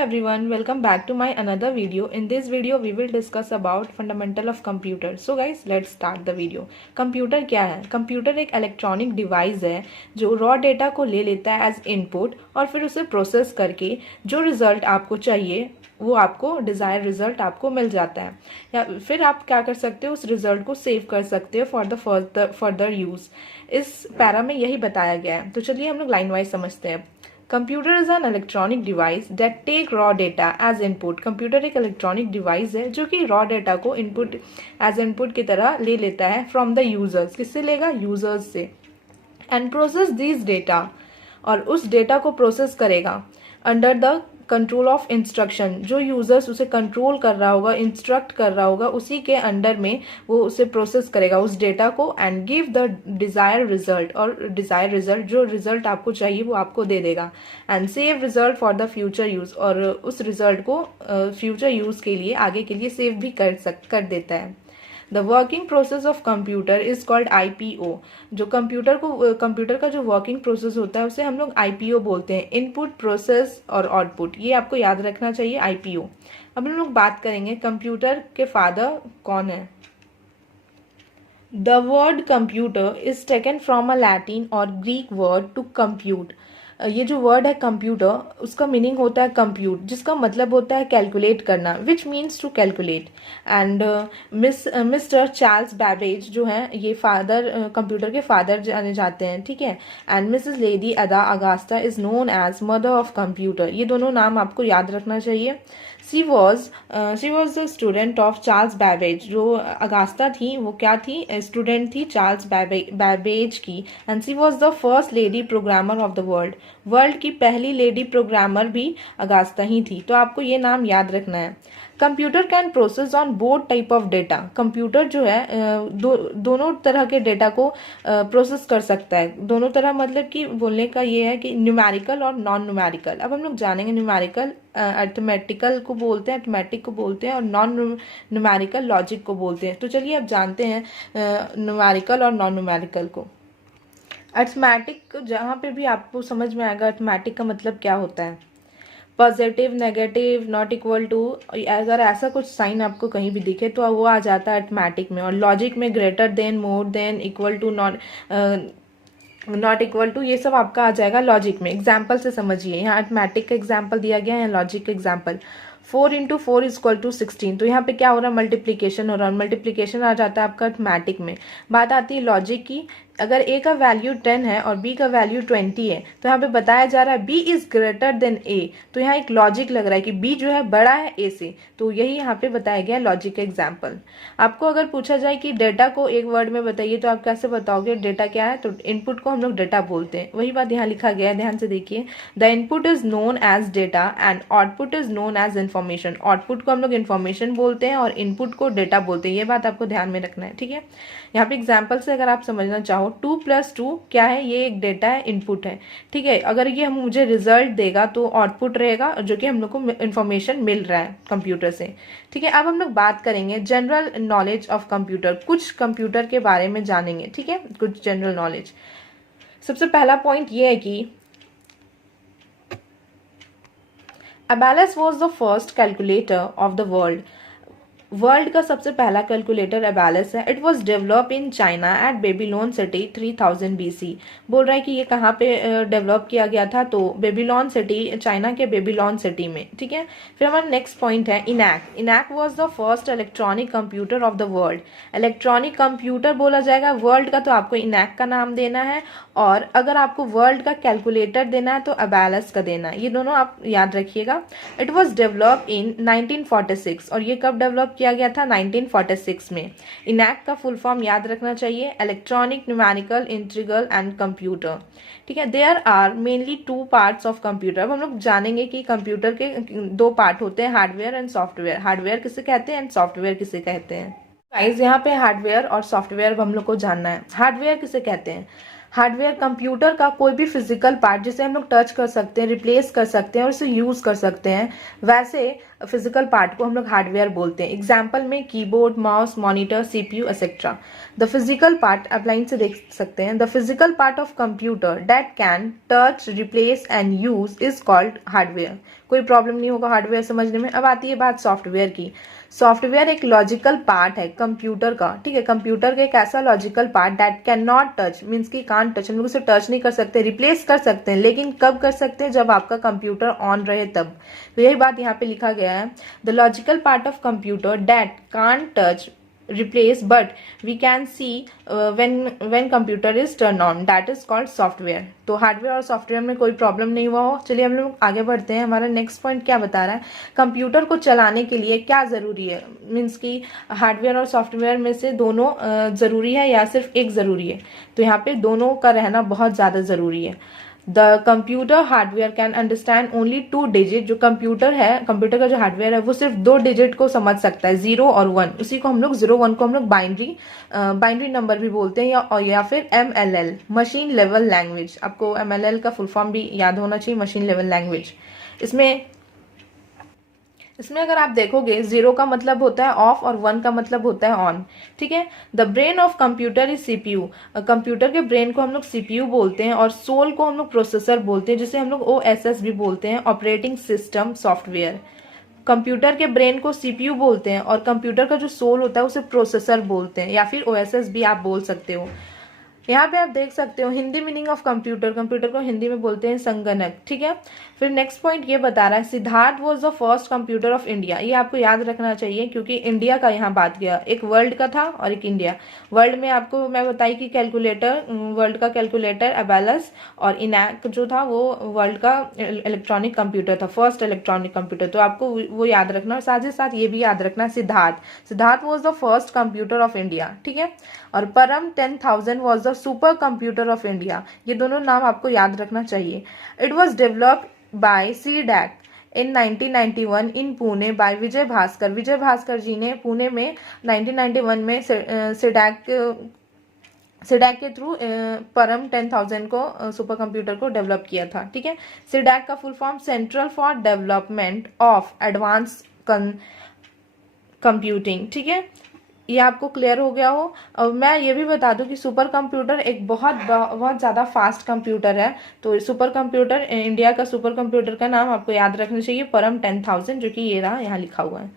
everyone, welcome back to my another video. In this video we will discuss about fundamental of computer. So guys, let's start the video. Computer क्या है? Computer एक electronic device है जो raw data को ले लेता है as input और फिर उसे प्रोसेस करके जो रिजल्ट आपको चाहिए वो आपको डिज़ायर रिजल्ट आपको मिल जाता है, या फिर आप क्या कर सकते हो, उस रिजल्ट को सेव कर सकते हो फॉर द फर्दर यूज़। इस पैरा में यही बताया गया है। तो चलिए हम लोग लाइन वाइज समझते हैं। Computer is an electronic device that take raw data as input. Computer एक इलेक्ट्रॉनिक डिवाइस है जो कि रॉ डेटा को इनपुट एज इनपुट की तरह ले लेता है फ्रॉम द यूजर्स। किससे लेगा? यूजर्स से। एंड प्रोसेस दिस डेटा, और उस डेटा को प्रोसेस करेगा under the control of instruction. जो यूजर्स उसे कंट्रोल कर रहा होगा, इंस्ट्रक्ट कर रहा होगा, उसी के अंडर में वो उसे प्रोसेस करेगा उस डेटा को and give the desire result, और डिजायर रिजल्ट जो रिजल्ट आपको चाहिए वो आपको दे देगा। And save result for the future use, और उस रिजल्ट को फ्यूचर यूज के लिए, आगे के लिए सेव भी कर देता है। The working process of computer is called IPO। जो कंप्यूटर का जो वर्किंग प्रोसेस होता है उसे हम लोग IPO बोलते हैं, इनपुट प्रोसेस और आउटपुट। ये आपको याद रखना चाहिए, IPO। अब हम लोग बात करेंगे कंप्यूटर के फादर कौन है। The word computer is taken from a Latin और ग्रीक वर्ड टू कंप्यूट। ये जो वर्ड है कंप्यूटर, उसका मीनिंग होता है कंप्यूट, जिसका मतलब होता है कैलकुलेट करना, which means to calculate. And mister Charles Babbage जो हैं ये फादर, कंप्यूटर के फादर जाने जाते हैं, ठीक है। And Mrs lady Ada Augusta is known as mother of computer. ये दोनों नाम आपको याद रखना चाहिए। She was the student of Charles Babbage. जो अगास्टा थी वो क्या थी? स्टूडेंट थी चार्ल्स बैबेज की। And she was the first lady programmer of the world की पहली लेडी प्रोग्रामर भी अगास्ता ही थी। तो आपको ये नाम याद रखना है। Computer can process on both type of data. Computer जो है दोनों तरह के डेटा को प्रोसेस कर सकता है। दोनों तरह मतलब कि बोलने का ये है कि न्यूमेरिकल और नॉन न्यूमेरिकल। अब हम लोग जानेंगे न्यूमेरिकल अर्थमेटिकल को बोलते हैं, अर्थमेटिक को बोलते हैं, और नॉन न्यूमेरिकल लॉजिक को बोलते हैं। तो चलिए अब जानते हैं न्यूमेरिकल और नॉन न्यूमेरिकल को। अर्थमेटिक, जहाँ पे भी आपको समझ में आएगा अर्थमेटिक का मतलब क्या होता है। Positive, negative, not equal to, अगर ऐसा कुछ साइन आपको कहीं भी दिखे तो वो आ जाता है अर्थमेटिक में। और लॉजिक में greater than, more than, equal to, not equal to, ये सब आपका आ जाएगा लॉजिक में। एग्जाम्पल से समझिए, यहाँ अर्थमेटिक का एग्जाम्पल दिया गया है, लॉजिक का एग्जाम्पल। 4 × 4 = 16। तो यहाँ पे क्या हो रहा है? मल्टीप्लीकेशन हो रहा है। मल्टीप्लीकेशन आ जाता है आपका अर्थमेटिक में। बात आती है लॉजिक की। अगर A का वैल्यू 10 है और B का वैल्यू 20 है तो यहाँ पे बताया जा रहा है B is greater than A। तो यहाँ एक लॉजिक लग रहा है कि B जो है बड़ा है A से। तो यही यहाँ पे बताया गया लॉजिक का एग्जाम्पल। आपको अगर पूछा जाए कि डेटा को एक वर्ड में बताइए तो आप कैसे बताओगे डेटा क्या है? तो इनपुट को हम लोग डेटा बोलते हैं। वही बात यहाँ लिखा गया है, ध्यान से देखिए। The input is known as data and output is known as information. Output को हम लोग इन्फॉर्मेशन बोलते हैं और इनपुट को डेटा बोलते हैं। ये बात आपको ध्यान में रखना है, ठीक है। यहाँ पे एग्जाम्पल से अगर आप समझना चाहो, 2 + 2 क्या है? ये एक डेटा है, इनपुट है, ठीक है। अगर ये मुझे रिजल्ट देगा तो आउटपुट रहेगा, जो कि हम लोग को इन्फॉर्मेशन मिल रहा है कंप्यूटर से, ठीक है। अब हम लोग बात करेंगे जनरल नॉलेज ऑफ कंप्यूटर। कुछ कंप्यूटर के बारे में जानेंगे, ठीक है, कुछ जनरल नॉलेज। सबसे पहला पॉइंट ये है कि abacus was the first calculator of the world का सबसे पहला कैलकुलेटर अबेलिस है। It was develop in China at Babylon city 3000 BC। बोल रहा है कि ये कहाँ पे डेवलप किया गया था? तो बेबीलोन सिटी, चाइना के बेबीलोन सिटी में, ठीक है। फिर हमारा नेक्स्ट पॉइंट है ENIAC. ENIAC was the first electronic computer of the world. Electronic computer बोला जाएगा वर्ल्ड का तो आपको इनैक का नाम देना है, और अगर आपको वर्ल्ड का कैलकुलेटर देना है तो अबेलिस का देना है। ये दोनों आप याद रखिएगा। इट वॉज डेवलप इन 1946, और ये कब डेवलप किया गया था? 1946 में। इनैक का फुल फॉर्म याद रखना चाहिए, electronic, numerical, integral and computer, ठीक है। There are mainly 2 parts of computer. अब हम लोग जानेंगे कि कंप्यूटर के 2 पार्ट होते हैं, हार्डवेयर एंड सॉफ्टवेयर। हार्डवेयर किसे कहते हैं एंड सॉफ्टवेयर किसे कहते हैं? गाइस, यहाँ पे हार्डवेयर और सॉफ्टवेयर हम लोग को जानना है। हार्डवेयर किसे कहते हैं? हार्डवेयर कंप्यूटर का कोई भी फिजिकल पार्ट जिसे हम लोग टच कर सकते हैं, रिप्लेस कर सकते हैं और इसे यूज कर सकते हैं, वैसे फिजिकल पार्ट को हम लोग हार्डवेयर बोलते हैं। एग्जाम्पल में keyboard, mouse, monitor, CPU etcetera. The physical part आप लाइन से देख सकते हैं। The physical part of computer that can touch, replace and use is called hardware. कोई प्रॉब्लम नहीं होगा हार्डवेयर समझने में। अब आती है बात सॉफ्टवेयर की। सॉफ्टवेयर एक लॉजिकल पार्ट है कंप्यूटर का, ठीक है। कंप्यूटर का एक ऐसा logical part that can not touch, means की कांट टच, हम लोग उसे टच नहीं कर सकते, रिप्लेस कर सकते हैं, लेकिन कब कर सकते हैं, जब आपका कंप्यूटर ऑन रहे तब। तो यही बात यहाँ पे लिखा गया है, the logical part of computer that can't touch replace but we can see when computer is turned on, that is called software। तो हार्डवेयर और सॉफ्टवेयर में कोई प्रॉब्लम नहीं हुआ हो। चलिए हम लोग आगे बढ़ते हैं। हमारा नेक्स्ट पॉइंट क्या बता रहा है, कंप्यूटर को चलाने के लिए क्या ज़रूरी है, मीन्स कि हार्डवेयर और सॉफ्टवेयर में से दोनों ज़रूरी है या सिर्फ एक ज़रूरी है। तो यहाँ पे दोनों का रहना बहुत ज़्यादा ज़रूरी है। The computer hardware can understand only 2 digit, जो कंप्यूटर है, कंप्यूटर का जो हार्डवेयर है वो सिर्फ 2 डिजिट को समझ सकता है, 0 और 1। उसी को हम लोग 0-1 को हम लोग बाइनरी नंबर भी बोलते हैं, या फिर MLL, मशीन लेवल लैंग्वेज। आपको MLL का फुल फॉर्म भी याद होना चाहिए, मशीन लेवल लैंग्वेज। इसमें अगर आप देखोगे 0 का मतलब होता है ऑफ और 1 का मतलब होता है ऑन, ठीक है। The brain of computer is CPU। Computer के ब्रेन को हम लोग CPU बोलते हैं, और सोल को हम लोग प्रोसेसर बोलते हैं, जिसे हम लोग OSS भी बोलते हैं, ऑपरेटिंग सिस्टम सॉफ्टवेयर। कंप्यूटर के ब्रेन को CPU बोलते हैं, और कंप्यूटर का जो सोल होता है उसे प्रोसेसर बोलते हैं, या फिर OSS भी आप बोल सकते हो। यहाँ पे आप देख सकते हो Hindi meaning of computer, computer को हिंदी में बोलते हैं संगणक, ठीक है। फिर नेक्स्ट पॉइंट ये बता रहा है, Siddharth was the first computer of India. ये आपको याद रखना चाहिए, क्योंकि इंडिया का यहाँ बात किया, एक वर्ल्ड का था और एक इंडिया। वर्ल्ड में आपको मैं बताई कि कैलकुलेटर, वर्ल्ड का कैलकुलेटर एबेलस, और इनैक जो था वो वर्ल्ड का इलेक्ट्रॉनिक कंप्यूटर था, फर्स्ट इलेक्ट्रॉनिक कंप्यूटर। तो आपको वो याद रखना, और साथ ही साथ ये भी याद रखना Siddhartha was the first computer of India, ठीक है। और Param 10,000 was the super computer of India. ये दोनों नाम आपको याद रखना चाहिए। It was developed by CDAC in 1991 in Pune by Vijay Bhaskar. Vijay Bhaskar ji ने पुणे में 1991 में CDAC के थ्रू परम 10,000 को सुपर कंप्यूटर को डेवलप किया था, ठीक है। CDAC का full form central for development of advance computing, ठीक है। ये आपको क्लियर हो गया हो। अब मैं ये भी बता दूं कि सुपर कंप्यूटर एक बहुत ज़्यादा फास्ट कंप्यूटर है। तो सुपर कंप्यूटर, इंडिया का सुपर कंप्यूटर का नाम आपको याद रखना चाहिए, परम 10,000, जो कि ये रहा, यहाँ लिखा हुआ है।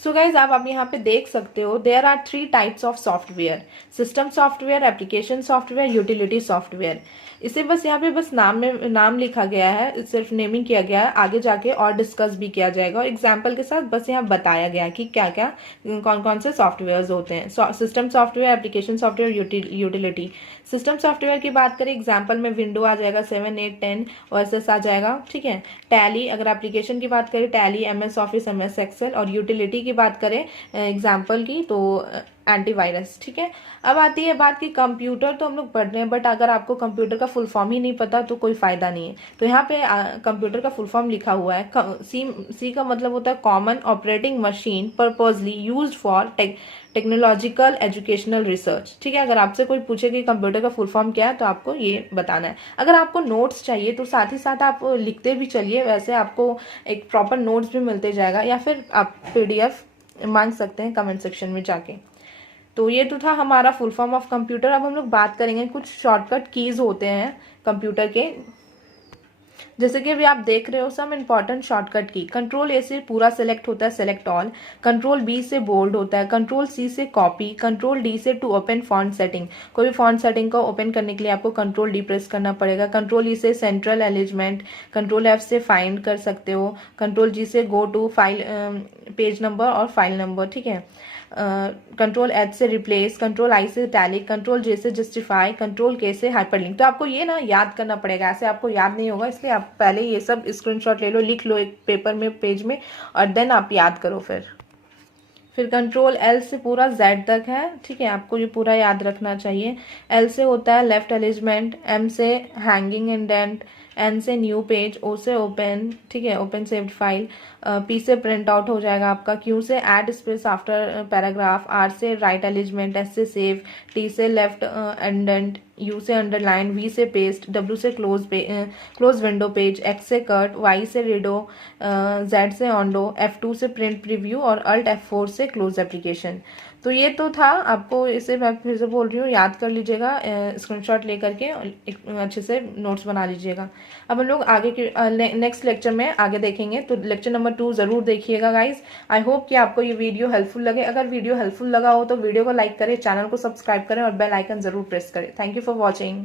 सो गाइज आप यहाँ पे देख सकते हो, there are 3 types of software, system software, application software, utility software. इसे बस यहाँ पे बस नाम लिखा गया है, सिर्फ नेमिंग किया गया है, आगे जाके और डिस्कस भी किया जाएगा, और एग्जाम्पल के साथ बस यहाँ बताया गया कि क्या क्या कौन कौन से सॉफ्टवेयर होते हैं। System software, application software, utility. System software की बात करें, एग्जाम्पल में विंडो आ जाएगा, 7, 8, 10 OSS आ जाएगा, ठीक है। टैली, अगर एप्लीकेशन की बात करें, Tally, MS Office, MS Excel. और यूटिलिटी की बात करें एग्जाम्पल की, तो एंटीवायरस, ठीक है। अब आती है बात कि कंप्यूटर तो हम लोग पढ़ रहे हैं, बट अगर आपको कंप्यूटर का फुल फॉर्म ही नहीं पता तो कोई फायदा नहीं है। तो यहाँ पे कंप्यूटर का फुल फॉर्म लिखा हुआ है, सी का मतलब होता है common operating machine purposely used for technological educational research, ठीक है। अगर आपसे कोई पूछे कि कंप्यूटर का फुल फॉर्म क्या है, तो आपको ये बताना है। अगर आपको नोट्स चाहिए तो साथ ही साथ आप लिखते भी चलिए, वैसे आपको एक प्रॉपर नोट्स भी मिलते जाएगा, या फिर आप PDF मांग सकते हैं कमेंट सेक्शन में जाके। तो ये तो था हमारा फुल फॉर्म ऑफ कंप्यूटर। अब हम लोग बात करेंगे कुछ शॉर्टकट कीज होते हैं कंप्यूटर के, जैसे कि अभी आप देख रहे हो सम इम्पॉर्टेंट शॉर्टकट की। कंट्रोल A से पूरा सेलेक्ट होता है, सेलेक्ट ऑल। कंट्रोल B से बोल्ड होता है। कंट्रोल C से कॉपी। कंट्रोल D से टू ओपन फॉन्ट सेटिंग, कोई भी फॉन्ट सेटिंग को ओपन करने के लिए आपको कंट्रोल D प्रेस करना पड़ेगा। कंट्रोल E से सेंट्रल अरेंजमेंट। कंट्रोल F से फाइंड कर सकते हो। कंट्रोल G से go to file, page number और फाइल नंबर, ठीक है। कंट्रोल H से रिप्लेस। कंट्रोल I से टैलिक। कंट्रोल J से जस्टिफाई। कंट्रोल K से हाइपरलिंक। तो आपको ये ना याद करना पड़ेगा, ऐसे आपको याद नहीं होगा, इसलिए आप पहले ये सब स्क्रीनशॉट ले लो, लिख लो एक पेपर में, पेज में, और देन आप याद करो। फिर कंट्रोल L से पूरा Z तक है, ठीक है, आपको ये पूरा याद रखना चाहिए। L से होता है लेफ्ट अरेंजमेंट। M से हैंगिंग इंडेंट। N से न्यू पेज। O से ओपन, ठीक है, ओपन सेव्ड फाइल। P से प्रिंट आउट हो जाएगा आपका। Q से add space after paragraph. R से राइट अरेंजमेंट। S से सेव। T से लेफ्ट इंडेंट। U से अंडरलाइन। V से पेस्ट। W से क्लोज विंडो पेज। X से कट। Y से रीडो। Z से ऑन्डो। F2 से प्रिंट प्रीव्यू, और Alt F4 से क्लोज एप्लीकेशन। तो ये तो था, आपको इसे मैं फिर से बोल रही हूँ, याद कर लीजिएगा, स्क्रीनशॉट लेकर के अच्छे से नोट्स बना लीजिएगा। अब हम लोग आगे के नेक्स्ट लेक्चर में आगे देखेंगे, तो लेक्चर नंबर 2 ज़रूर देखिएगा गाइज। आई होप कि आपको ये वीडियो हेल्पफुल लगे। अगर वीडियो हेल्पफुल लगा हो तो वीडियो को लाइक करें, चैनल को सब्सक्राइब करें और बेल आइकन ज़रूर प्रेस करें। Thank you for watching.